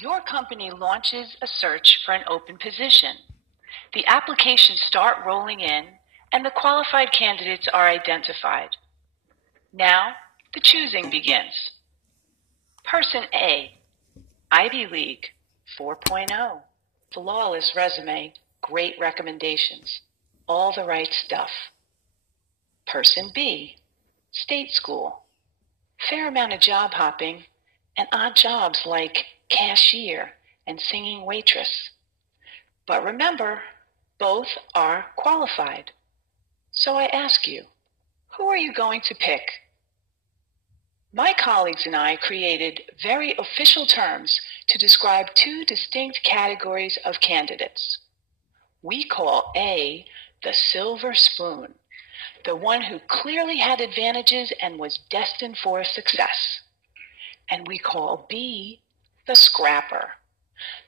Your company launches a search for an open position. The applications start rolling in, and the qualified candidates are identified. Now, the choosing begins. Person A, Ivy League, 4.0, flawless resume, great recommendations, all the right stuff. Person B, state school, fair amount of job hopping, and odd jobs like cashier and singing waitress. But remember, both are qualified. So I ask you, who are you going to pick? My colleagues and I created very official terms to describe two distinct categories of candidates. We call A the silver spoon, the one who clearly had advantages and was destined for success. And we call B the scrapper,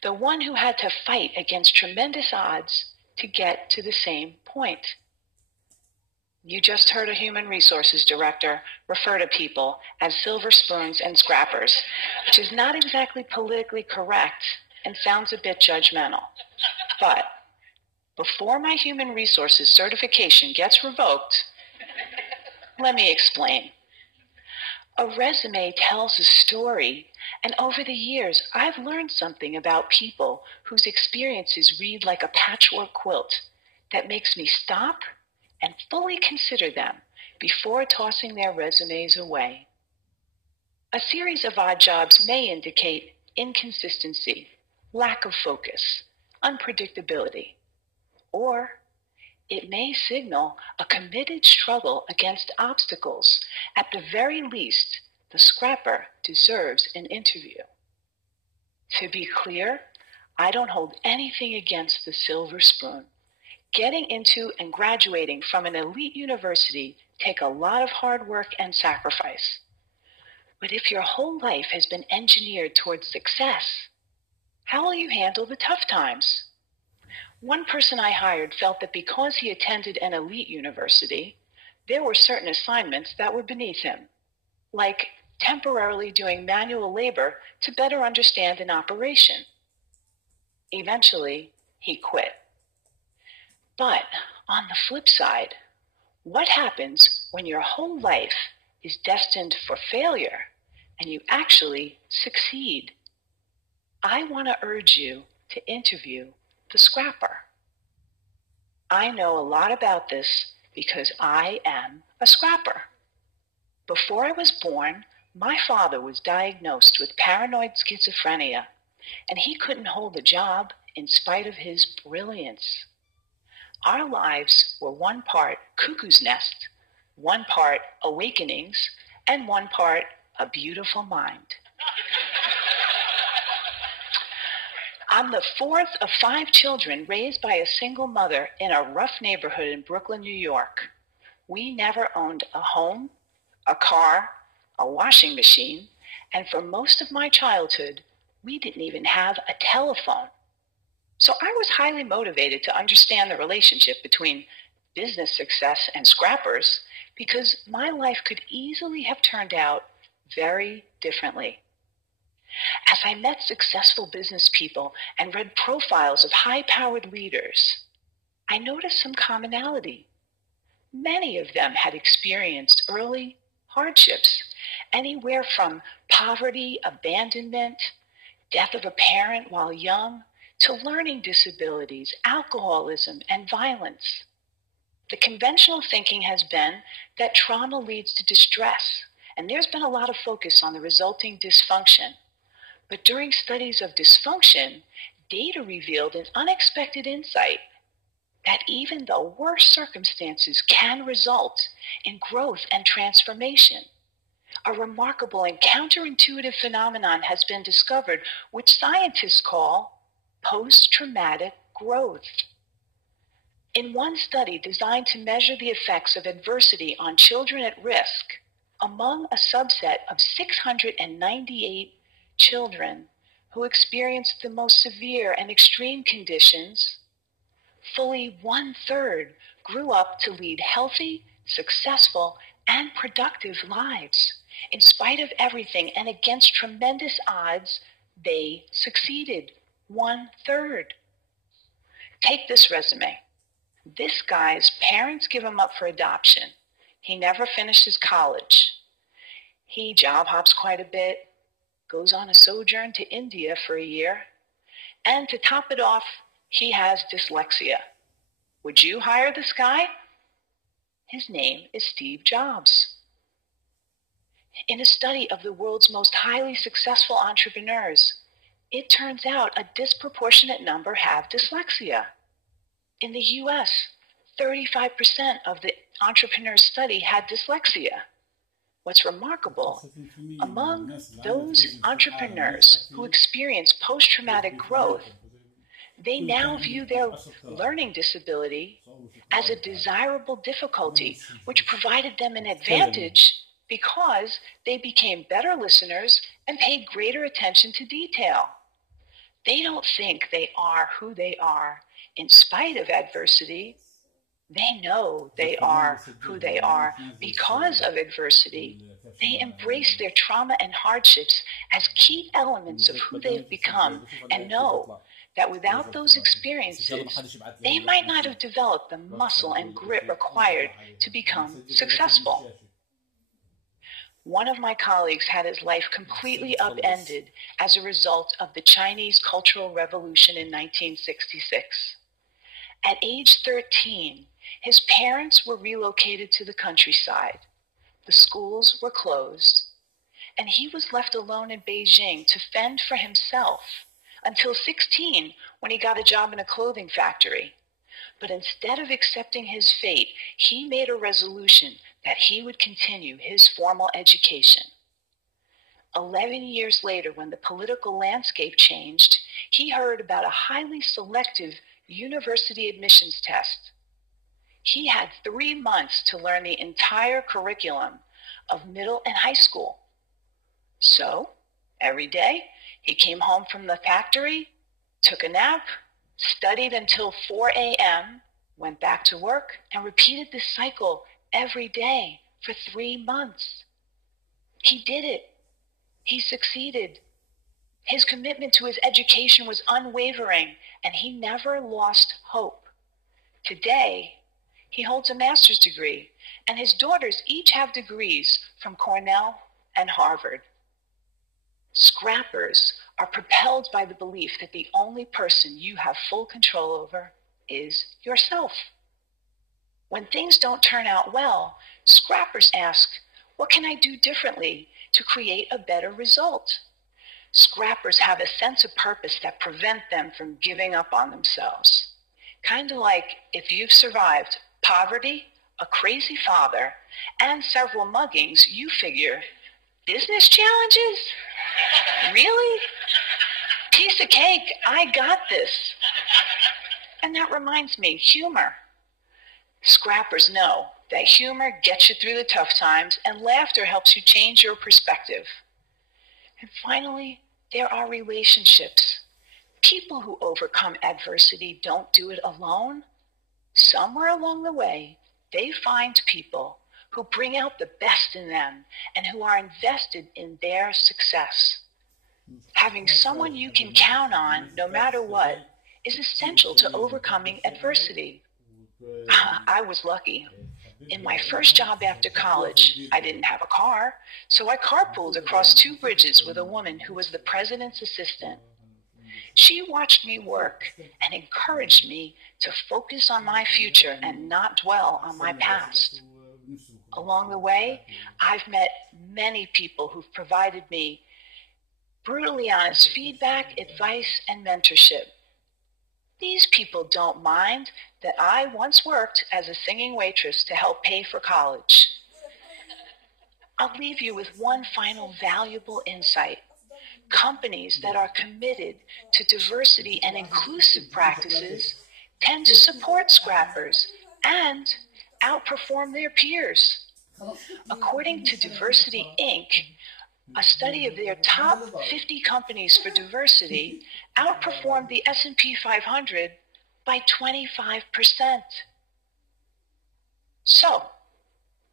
the one who had to fight against tremendous odds to get to the same point. You just heard a human resources director refer to people as silver spoons and scrappers, which is not exactly politically correct and sounds a bit judgmental. But before my human resources certification gets revoked, let me explain. A resume tells a story, and over the years, I've learned something about people whose experiences read like a patchwork quilt that makes me stop and fully consider them before tossing their resumes away. A series of odd jobs may indicate inconsistency, lack of focus, unpredictability, or it may signal a committed struggle against obstacles. At the very least, the scrapper deserves an interview. To be clear, I don't hold anything against the silver spoon. Getting into and graduating from an elite university take a lot of hard work and sacrifice. But if your whole life has been engineered towards success, how will you handle the tough times? One person I hired felt that because he attended an elite university, there were certain assignments that were beneath him, like temporarily doing manual labor to better understand an operation. Eventually, he quit. But on the flip side, what happens when your whole life is destined for failure and you actually succeed? I want to urge you to interview the scrapper. I know a lot about this because I am a scrapper. Before I was born, my father was diagnosed with paranoid schizophrenia, and he couldn't hold a job in spite of his brilliance. Our lives were one part cuckoo's nest, one part awakenings, and one part a beautiful mind. I'm the fourth of 5 children raised by a single mother in a rough neighborhood in Brooklyn, New York. We never owned a home, a car, a washing machine, and for most of my childhood, we didn't even have a telephone. So I was highly motivated to understand the relationship between business success and scrappers because my life could easily have turned out very differently. As I met successful business people and read profiles of high-powered leaders, I noticed some commonality. Many of them had experienced early hardships, anywhere from poverty, abandonment, death of a parent while young, to learning disabilities, alcoholism, and violence. The conventional thinking has been that trauma leads to distress, and there's been a lot of focus on the resulting dysfunction. But during studies of dysfunction, data revealed an unexpected insight that even the worst circumstances can result in growth and transformation. A remarkable and counterintuitive phenomenon has been discovered, which scientists call post-traumatic growth. In one study designed to measure the effects of adversity on children at risk, among a subset of 698 children who experienced the most severe and extreme conditions, fully 1/3 grew up to lead healthy, successful, and productive lives. In spite of everything and against tremendous odds, They succeeded 1/3. Take this resume. This guy's parents give him up for adoption. He never finishes college. He job hops quite a bit, goes on a sojourn to India for a year, and to top it off, he has dyslexia. Would you hire this guy? His name is Steve Jobs. In a study of the world's most highly successful entrepreneurs, it turns out a disproportionate number have dyslexia. In the US, 35% of the entrepreneurs studied had dyslexia. What's remarkable, among those entrepreneurs who experience post-traumatic growth, they now view their learning disability as a desirable difficulty, which provided them an advantage because they became better listeners and paid greater attention to detail. They don't think they are who they are in spite of adversity. They know they are who they are because of adversity. They embrace their trauma and hardships as key elements of who they've become and know that without those experiences, they might not have developed the muscle and grit required to become successful. One of my colleagues had his life completely upended as a result of the Chinese Cultural Revolution in 1966. At age 13, his parents were relocated to the countryside. The schools were closed, and he was left alone in Beijing to fend for himself until 16, when he got a job in a clothing factory. But instead of accepting his fate, he made a resolution that he would continue his formal education. 11 years later, when the political landscape changed, he heard about a highly selective university admissions test. He had 3 months to learn the entire curriculum of middle and high school. So, every day, he came home from the factory, took a nap, studied until 4 a.m., went back to work, and repeated this cycle every day for 3 months. He did it. He succeeded. His commitment to his education was unwavering, and he never lost hope. Today, he holds a master's degree, and his daughters each have degrees from Cornell and Harvard. Scrappers are propelled by the belief that the only person you have full control over is yourself. When things don't turn out well, scrappers ask, what can I do differently to create a better result? Scrappers have a sense of purpose that prevent them from giving up on themselves. Kind of like if you've survived poverty, a crazy father, and several muggings, you figure, business challenges? Really? Piece of cake, I got this. And that reminds me, humor. Scrappers know that humor gets you through the tough times and laughter helps you change your perspective. And finally, there are relationships. People who overcome adversity don't do it alone. Somewhere along the way, they find people who bring out the best in them and who are invested in their success. Having someone you can count on, no matter what, is essential to overcoming adversity. I was lucky. In my first job after college, I didn't have a car, so I carpooled across 2 bridges with a woman who was the president's assistant. She watched me work and encouraged me to focus on my future and not dwell on my past. Along the way, I've met many people who've provided me brutally honest feedback, advice, and mentorship. These people don't mind that I once worked as a singing waitress to help pay for college. I'll leave you with one final valuable insight. Companies that are committed to diversity and inclusive practices tend to support scrappers and outperform their peers. According to Diversity Inc., a study of their top 50 companies for diversity outperformed the S&P 500 by 25%. So,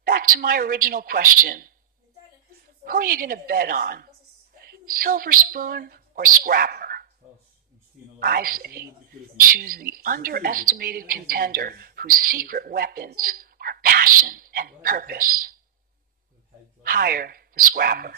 back to my original question. Who are you going to bet on? Silver spoon or scrapper? I say, choose the underestimated contender whose secret weapons are passion and purpose. Hire the scrapper.